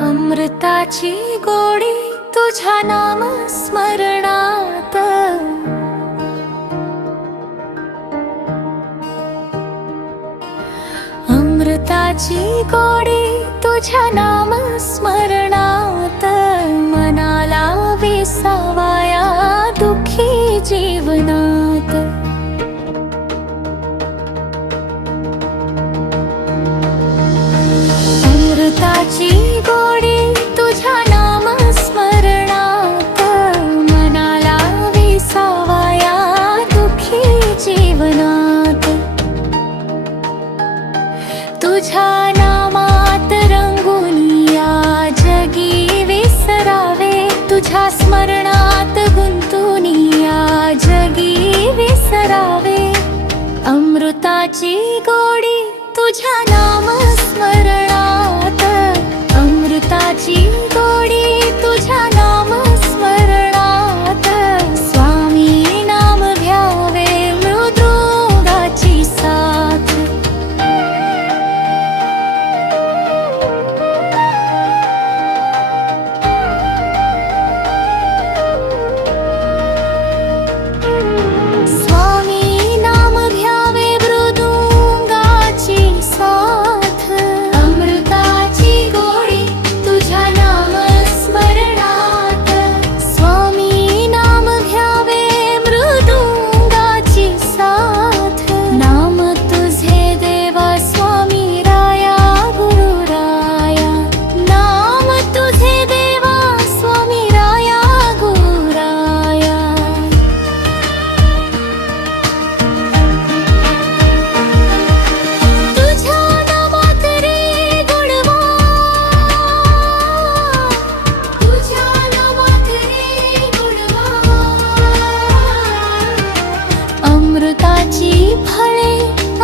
अमृताची गोडी तुझ्या नाम स्मरणात, अमृताची गोडी तुझ्या नाम स्मरणात, मनाला विसावाया दुःखी जीवनात। अमृताची गोडी तुझ्या नाम स्मरणात, मनाला विसावाया दुःखी जीवनात। तुझ्या नामात रंगून या जगी विसरावे, तुझ्या स्मरणात गुंतून या जगी विसरावे। अमृताची गोडी तुझ्या नाम स्मरणात, अमृताची गोडी तुझ्या नाम स्मरणात। स्वामी नाम घ्यावे मृदुंगाची साथ, स्वामी नाम घ्यावे मृदुंगाची साथ। अमृताची गोडी तुझ्या नाम स्मरणात, स्वामी नाम घ्यावे मृदुंगाची साथ। नाम तुझे देवा स्वामी राया गुरु राया, नाम तुझे देवा स्वामी राया गुरु राया। तुझ्या नामात रे गुणवा, तुझ्या नामात रे गुणवा। अमृताची फळे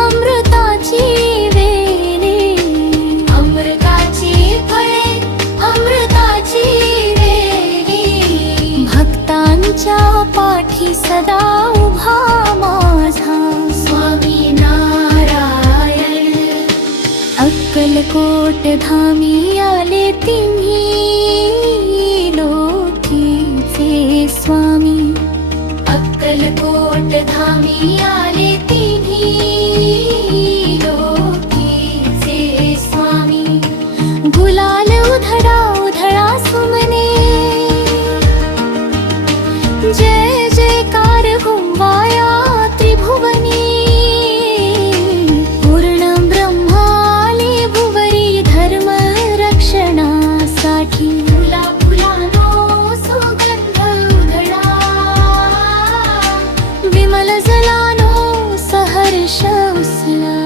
अमृताची वेणी, अमृताची फळे अमृताची वेणी। भक्तांच्या पाठी सदा उभा माझा स्वामी नारायण। अक्कलकोट धामी आले तिन्ही लोकीचे स्वामी, अक्कलकोट धामी आले तिन्ही लोकीचे स्वामी। गुलाल उधळा उधळा सुमने, जय जयकार हुंवाया त्रिभुवनी। पूर्ण ब्रह्माली भुवरी धर्म रक्षणासाठी, फुला फुलानो सुगंध उधळा, विमल जलानो सहर्ष उसला।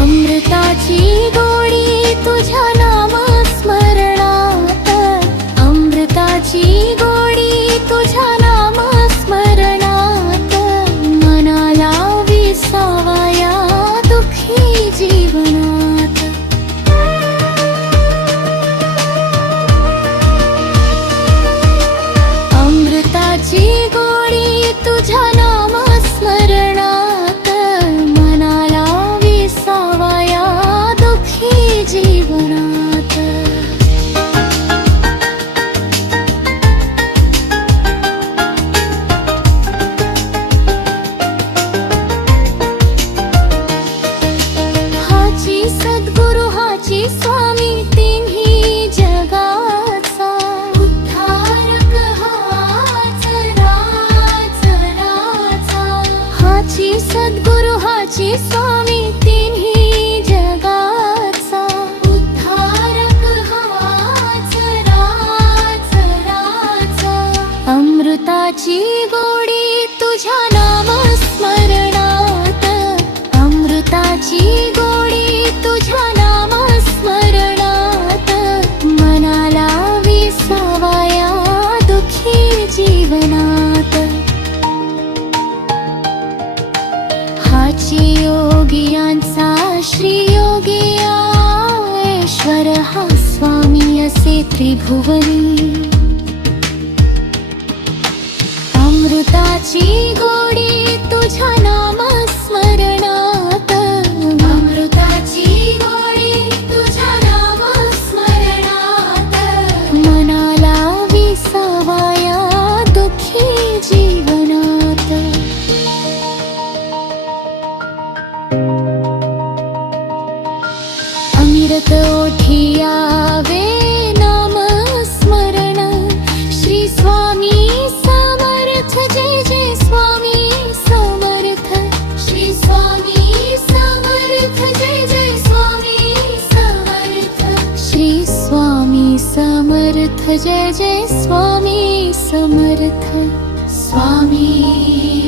अमृताची गोडी तुझ्या नाम स्मरणात, अमृताची गोडी तुझ्या नाम स्मरणात, मनाला विसावाया दुःखी जीवनात। अमृताची गोडी तुझ्या नाम स्मरणात, मनाला विसावाया दुःखी जीवनात। हाची सद्गुरु हाची स्वामी तिन्ही जगाचा, उद्धारक हाच राज राजा। हाची सद्गुरु हाची स्वामी तिन्ही जगाचा, उद्धारक हाच राज राजा। अमृताची गोडी तुझ्या नाम स्मरणात, अमृताची गोडी तुझ्या नाम स्मरणात, मनाला विसावाया दुःखी जीवनात। हाची योगियांचा श्री योगिया ईश्वर हा स्वामी असे त्रिभुवनी। अमृताची गोडी तुझ्या नाम स्मरणात, अमृताची गोडी तुझ्या नाम जय जय स्वामी समर्थ स्वामी